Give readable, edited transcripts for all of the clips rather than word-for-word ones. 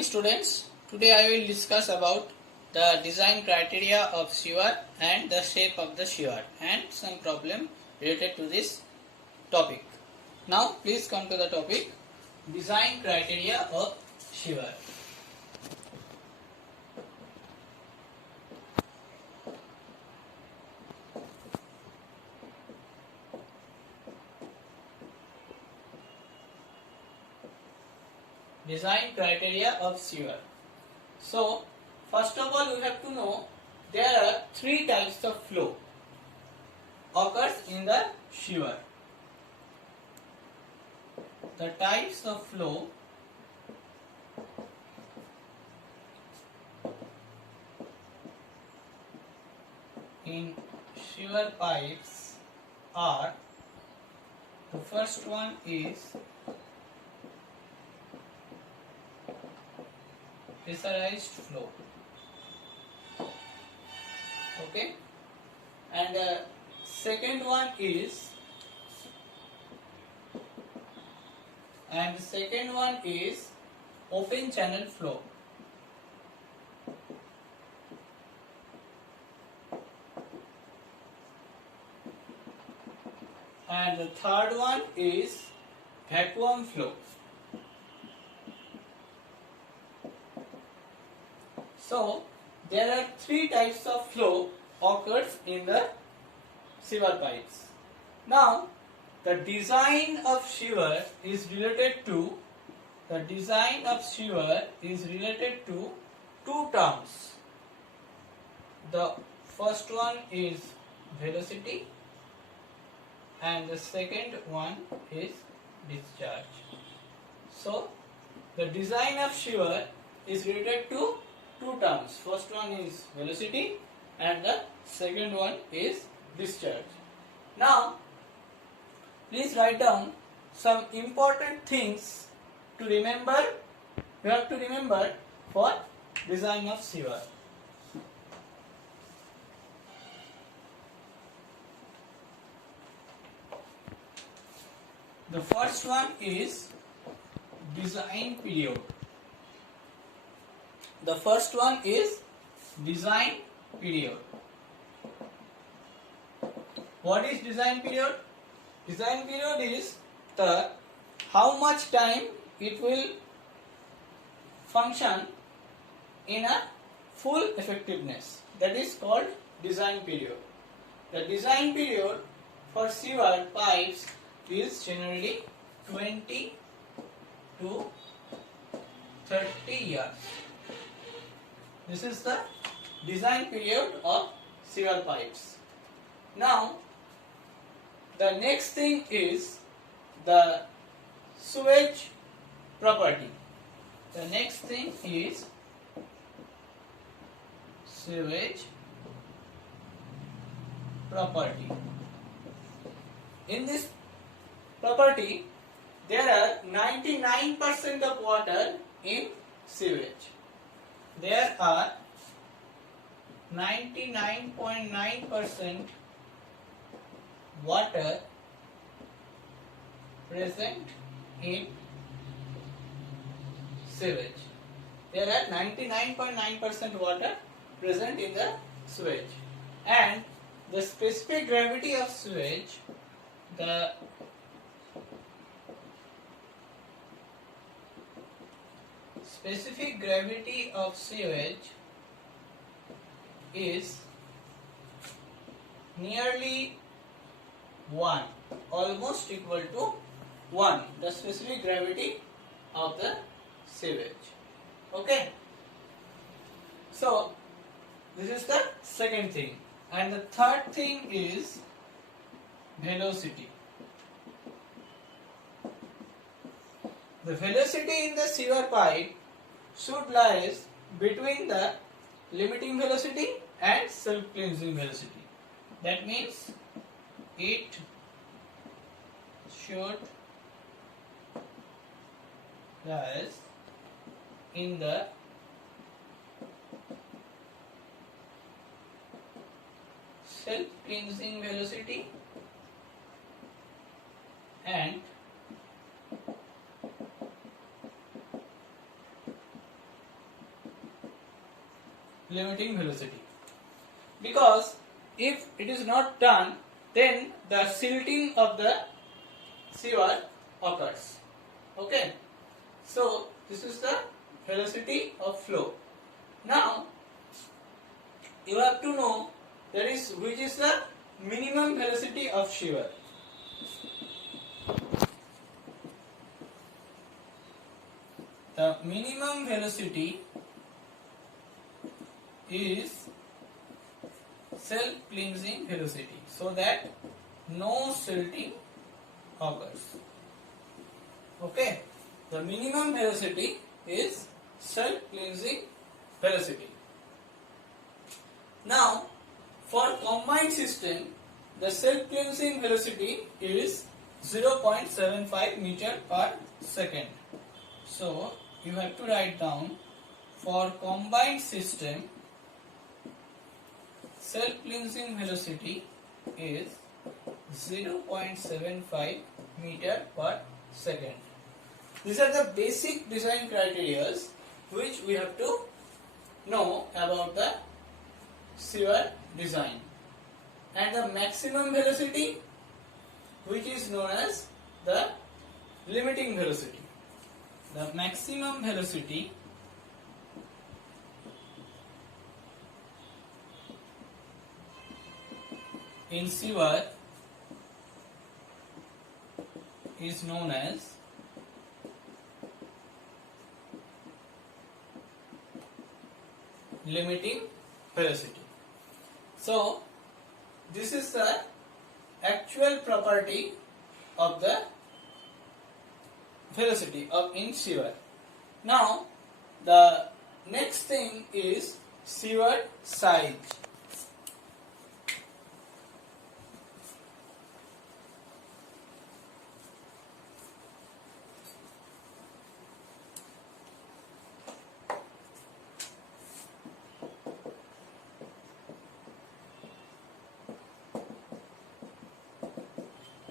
morning students. Today I will discuss about the design criteria of sewer and the shape of the sewer and some problem related to this topic. Now please come to the topic, design criteria of sewer. Design criteria of sewer. So, first of all, we have to know there are three types of flow occurs in the sewer. The types of flow in sewer pipes are, the first one is pressurized flow, okay, and second one is open channel flow, and the third one is vacuum flow. So, there are three types of flow occurs in the sewer pipes. Now, the design of sewer is related to two terms. The first one is velocity and the second one is discharge. So, the design of sewer is related to two terms. First one is velocity and the second one is discharge. Now, please write down some important things to remember. You have to remember for design of sewer. The first one is design period. The first one is design period. What is design period? Design period is the how much time it will function in a full effectiveness. That is called design period. The design period for sewer pipes is generally 20 to 30 years. This is the design period of sewer pipes. Now, the next thing is the sewage property. The next thing is sewage property. In this property, there are 99% of water in sewage. There are 99.9% water present in sewage. There are 99.9% water present in the sewage, and the specific gravity of sewage, the specific gravity of sewage is nearly 1, almost equal to 1, the specific gravity of the sewage. Okay. So, this is the second thing. And the third thing is velocity. The velocity in the sewer pipe should lie between the limiting velocity and self-cleansing velocity. That means it should lie in the self-cleansing velocity and limiting velocity. Because if it is not done, then the silting of the sewer occurs. Okay. So this is the velocity of flow. Now you have to know that is which is the minimum velocity of sewer. The minimum velocity is self-cleansing velocity, so that no silting occurs. Okay, the minimum velocity is self-cleansing velocity. Now, for combined system, the self-cleansing velocity is 0.75 meter per second. So, you have to write down for combined system, self-cleansing velocity is 0.75 meter per second. These are the basic design criteria which we have to know about the sewer design. And the maximum velocity, which is known as the limiting velocity. The maximum velocity in sewer is known as limiting velocity. So this is the actual property of the velocity of in sewer. Now the next thing is sewer size.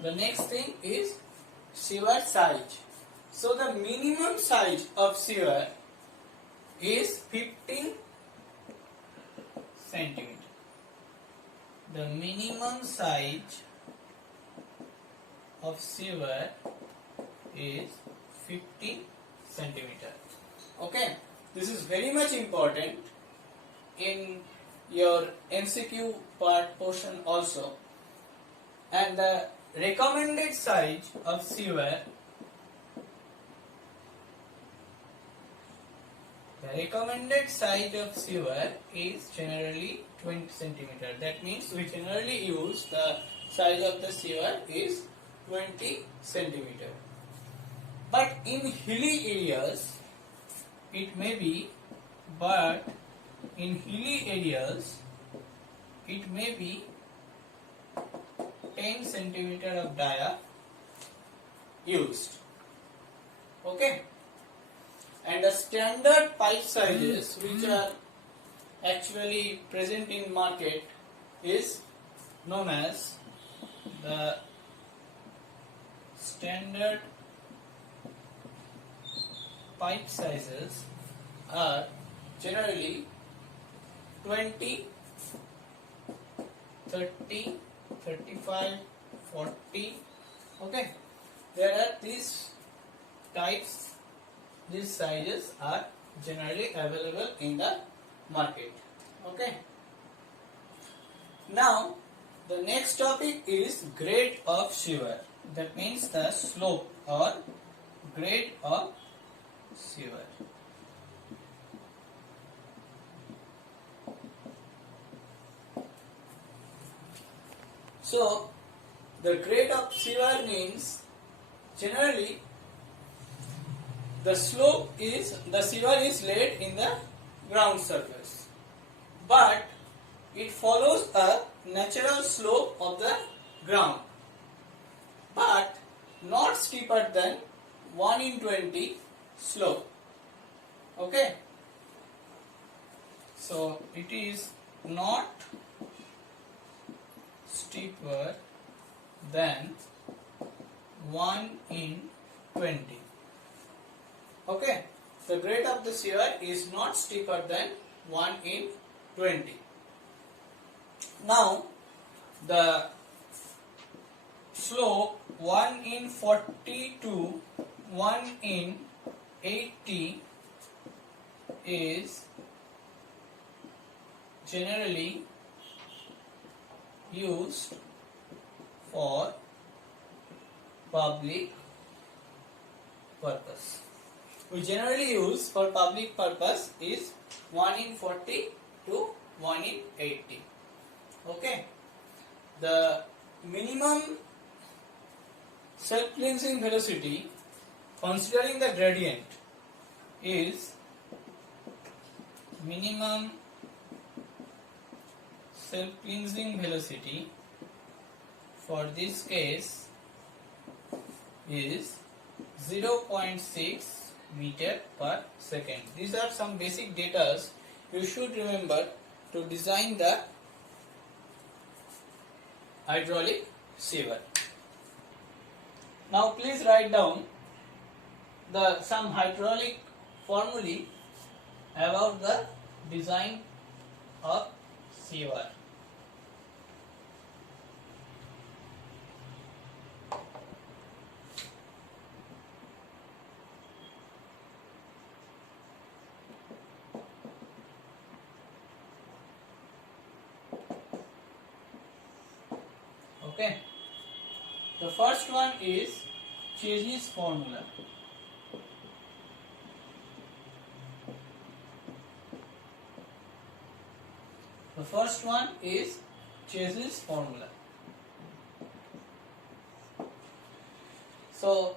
The next thing is sewer size. So the minimum size of sewer is 15 centimeter. The minimum size of sewer is 15 centimeter. Okay, this is very much important in your MCQ part portion also. And the recommended size of sewer, is generally 20 centimeter. That means we generally use the size of the sewer is 20 centimeter. But in hilly areas it may be, 10 centimeter of dia used. Okay. And the standard pipe sizes which are actually present in market is known as the standard pipe sizes are generally 20, 30, 35, 40. Okay, there are these types, these sizes are generally available in the market. Okay, now the next topic is grade of sewer. That means the slope or grade of sewer. So the grade of sewer means generally the sewer is laid in the ground surface, but it follows a natural slope of the ground, but not steeper than 1/20 slope. Okay, so it is not steeper than 1/20. Okay, the grade of the sewer is not steeper than 1/20. 20. Now the slope 1 in 40 to 1 in 80 is generally used for public purpose. We generally use for public purpose is 1 in 40 to 1 in 80. Okay. The minimum self-cleansing velocity considering the gradient is minimum self-cleansing velocity for this case is 0.6 meter per second. These are some basic data you should remember to design the hydraulic sieve. Now please write down some hydraulic formulae about the design of sieve. Okay. The first one is Chase's formula. The first one is Chase's formula. So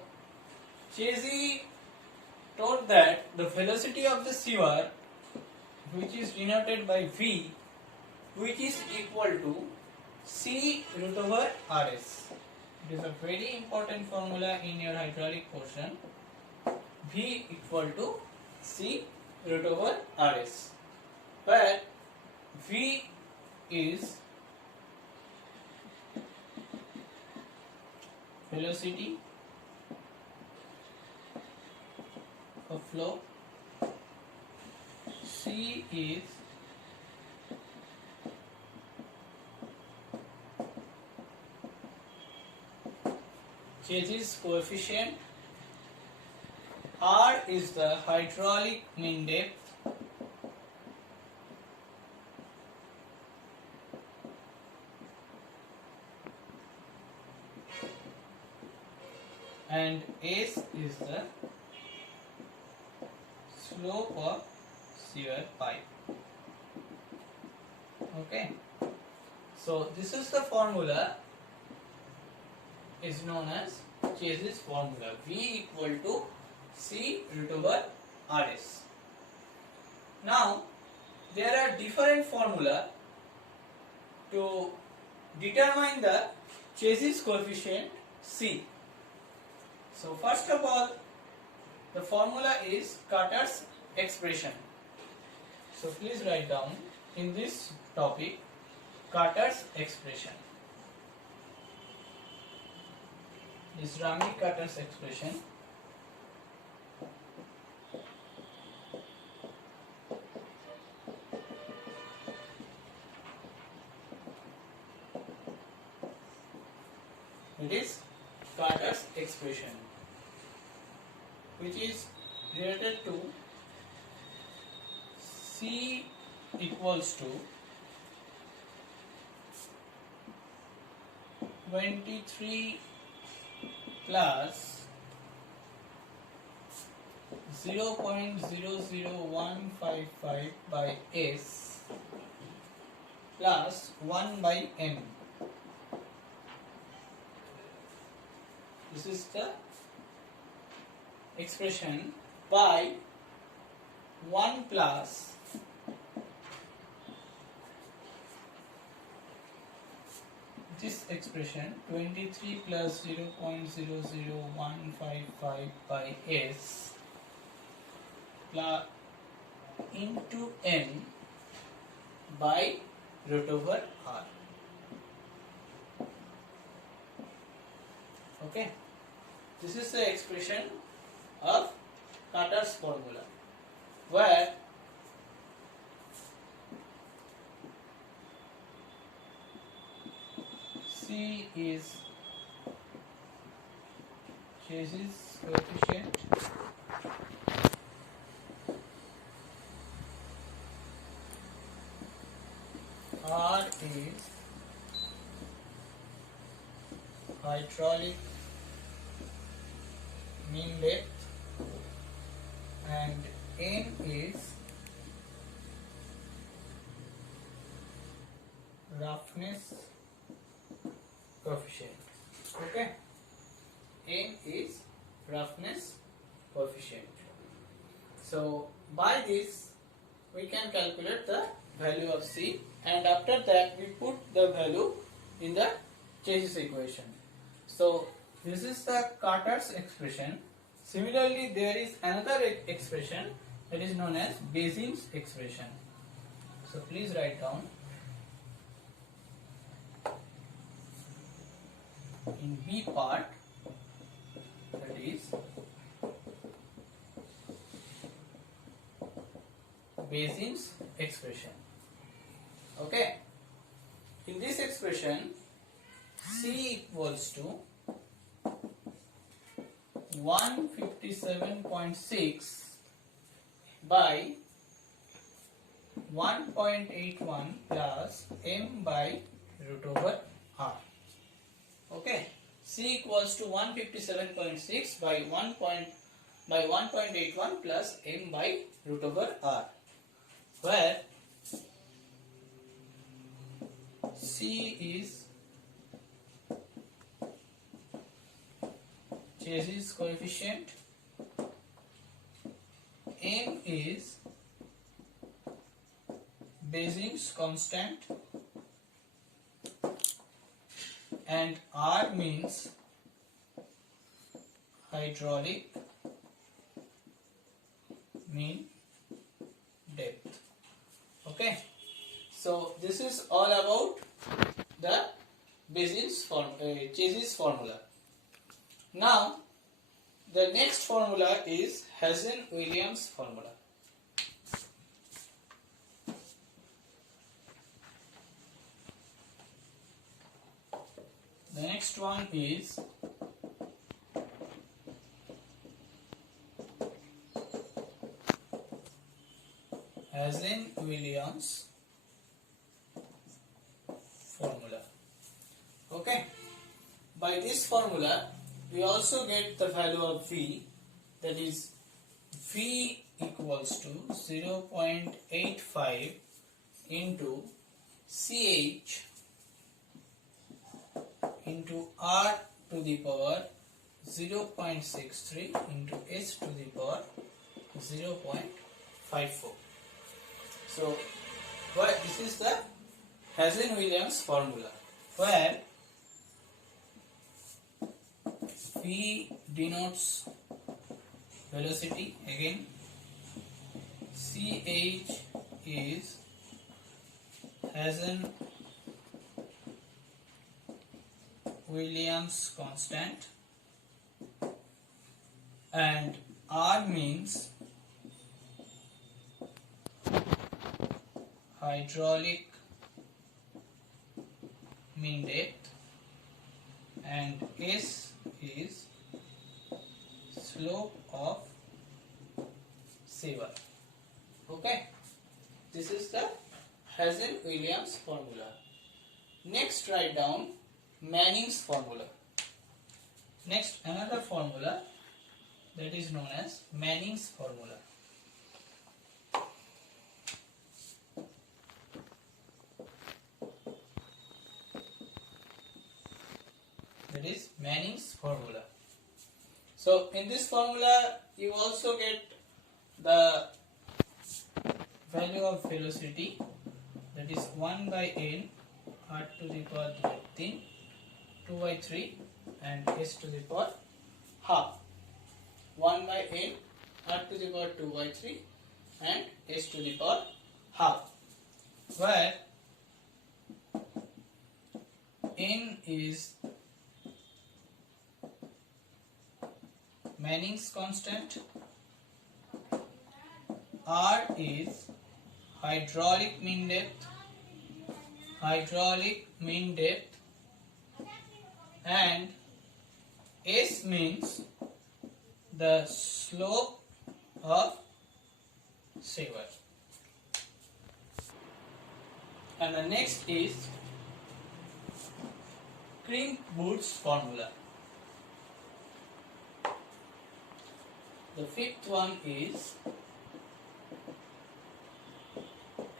Chase told that the velocity of the sieve, which is denoted by V, which is equal to C root over Rs. It is a very important formula in your hydraulic portion. V equal to C root over Rs, where V is velocity of flow, C is Chase's coefficient, R is the hydraulic mean depth, and S is the slope of sieve pipe. Okay, so this is the formula, is known as Chase's formula. V equal to C root over Rs. Now there are different formula to determine the Chase's coefficient C. So first of all, the formula is Carter's expression. So please write down in this topic Carter's expression. This Ramey-Carter's expression. It is Carter's expression, which is related to C equals to 23 plus 0.00155 by S plus 1 by M. This is the expression by 1 plus this expression 23 plus 0.00155 by S plus into N by root over R. Okay, this is the expression of Carter's formula, where is Chase's coefficient. R is hydraulic mean depth, and N is roughness coefficient. Okay, N is roughness coefficient. So by this we can calculate the value of C, and after that we put the value in the Chase's equation. So this is the Carter's expression. Similarly, there is another expression that is known as Bazin's expression. So please write down. In B part, that is Bazin's expression. Okay. In this expression, C equals to 157.6 by 1.81 plus m by root over r. Okay, C equals to 157.6 by 1.81 plus m by root over r, where C is Chase's coefficient, m is Bazin's constant, and r means hydraulic mean depth. Okay, so this is all about the Chase's formula. Now the next formula is Hazen-Williams formula. The next one is Hazen-Williams formula. Okay, by this formula we also get the value of V, that is V equals to 0.85 into CH into R to the power 0.63 into S to the power 0.54. So this is the Hazen-Williams formula, where V denotes velocity, again CH is Hazen-Williams constant, and R means hydraulic mean depth, and S is slope of saver. Okay, this is the Hazen-Williams formula. Next, write down Manning's formula. Next, another formula that is known as Manning's formula. That is Manning's formula. So in this formula you also get the value of velocity, that is 1 by n r to the power 13, 2 by 3 and s to the power half. 1 by n r to the power 2 by 3 and s to the power half, where n is Manning's constant, R is hydraulic mean depth, and S means the slope of sewer. And the next is Crimp's formula. The fifth one is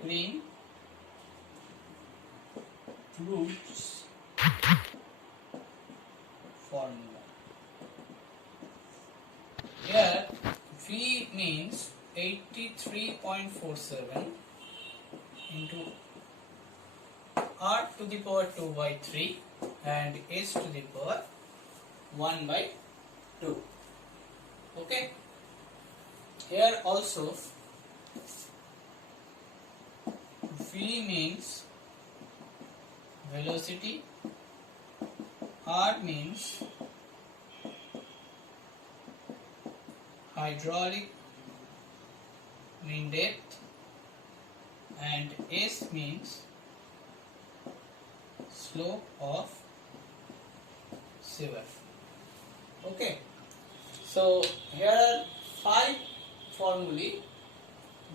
Crimp's formula. Here V means 83.47 into R to the power 2 by 3 and S to the power 1 by 2. Okay. Here also V means velocity, R means hydraulic mean depth, and S means slope of sewer. Okay, so here are 5 formulae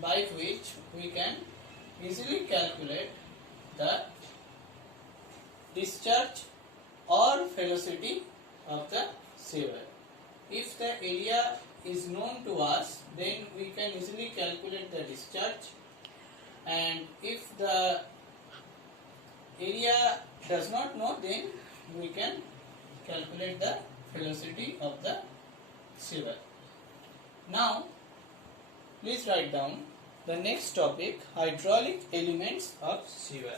by which we can easily calculate the discharge or velocity of the sewer. If the area is known to us, then we can easily calculate the discharge, and if the area does not know, then we can calculate the velocity of the sewer. Now please write down the next topic, hydraulic elements of sewer.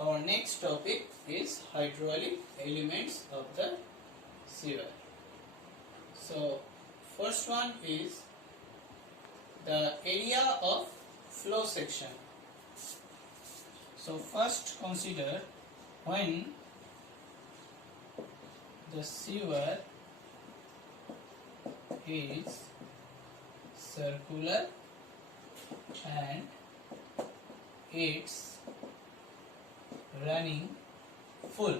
Our next topic is hydraulic elements of the sewer. So first one is the area of flow section. So first consider when the sewer is circular and it's running full.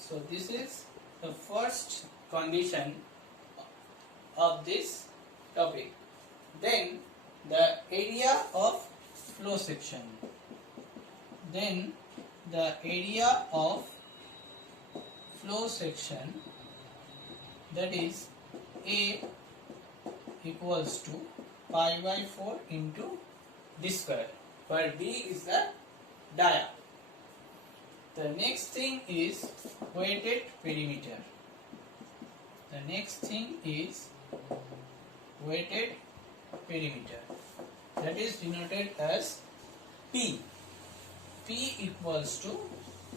So this is the first condition of this topic. Then the area of flow section. Then the area of flow section, that is A equals to pi by 4 into d square, where d is the dia. The next thing is weighted perimeter. The next thing is weighted perimeter, that is denoted as P. P equals to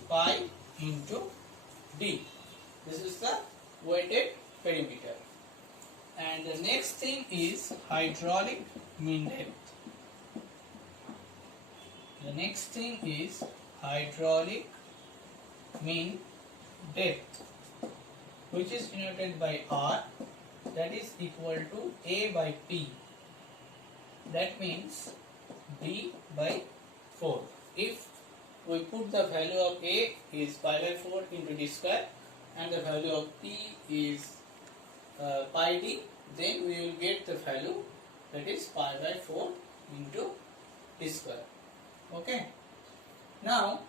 pi into D. This is the weighted perimeter. And the next thing is hydraulic mean depth. The next thing is hydraulic mean depth, which is denoted by R, that is equal to A by P. That means D by 4. If we put the value of A is pi by 4 into d square and the value of P is pi d, then we will get the value, that is pi by 4 into d square. Okay. Now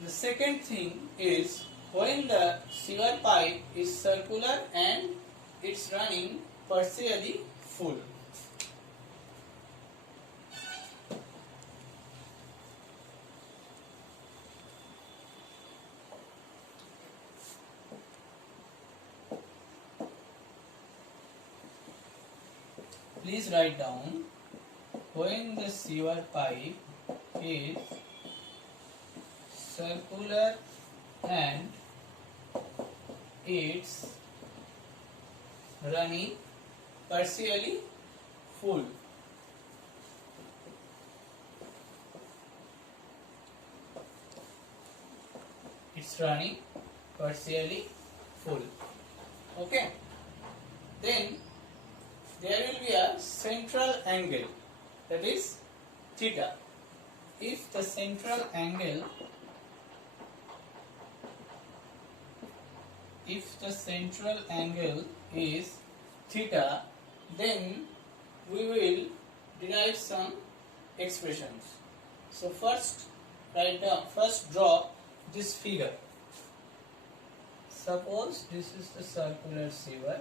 the second thing is when the sewer pipe is circular and it's running partially full. Please write down when the sewer pipe is circular and it's running partially full. it's running partially full. Okay. Then there will be a central angle, that is theta. If the central angle is theta, then we will derive some expressions. So first draw this figure. Suppose this is the circular sieve.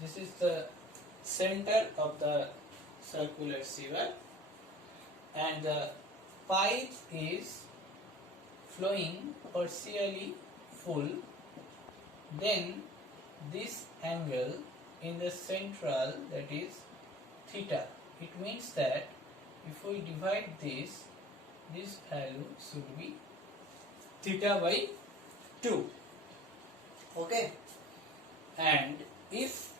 This is the center of the circular sieve, and the pipe is flowing partially full. Then this angle in the central, that is theta. It means that if we divide this value should be theta by 2. Okay. And if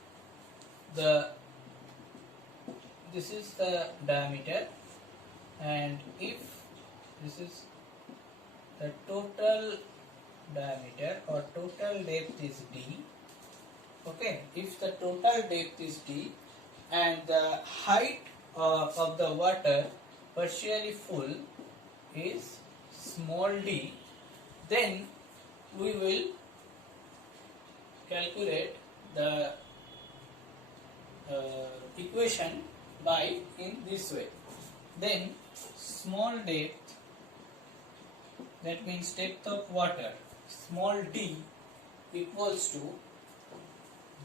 this is the diameter, and if this is the total diameter or total depth is d. Okay, if the total depth is d and the height of the water partially full is small d, then we will calculate the equation by in this way. Then small depth, that means depth of water, small d equals to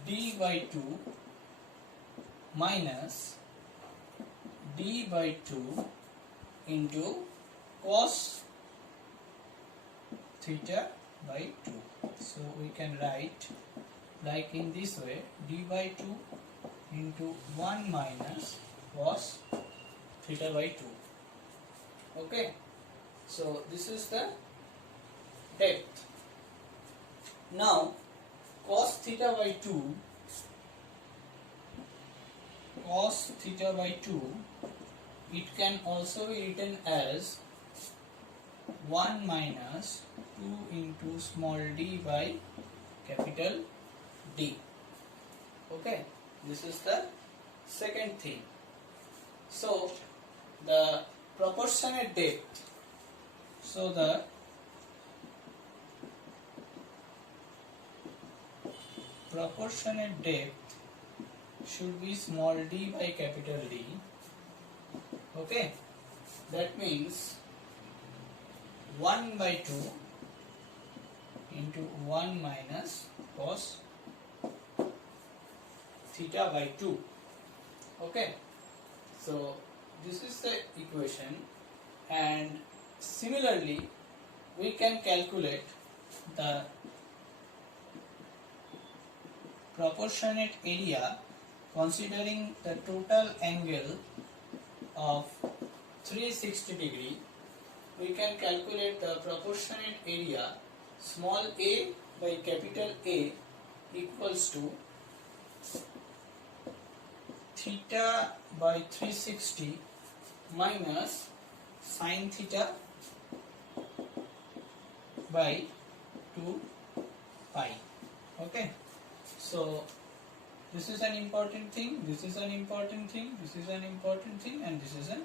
d by 2 minus d by 2 into cos theta by 2. So we can write like in this way, d by 2 into 1 minus cos theta by 2. Okay, so this is the depth. Now cos theta by 2, it can also be written as 1 minus 2 into small d by capital D. Okay, this is the second thing. So the proportionate depth, so the proportionate depth should be small d by capital D. Okay, that means 1 by 2 into 1 minus cos theta by 2. Okay, so this is the equation, and similarly we can calculate the proportionate area considering the total angle of 360 degree. We can calculate the proportionate area small a by capital A equals to theta by 360 minus sin theta by 2 pi. Okay, so this is an important thing, this is an important thing, this is an important thing, and this is an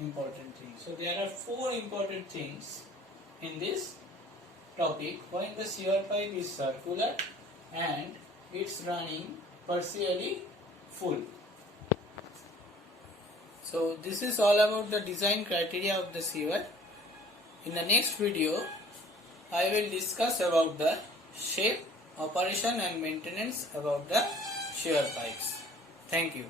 important thing. So there are 4 important things in this topic when the sewer pipe is circular and it's running partially full. So this is all about the design criteria of the sewer. In the next video, I will discuss about the shape, operation and maintenance about the sewer pipes. Thank you.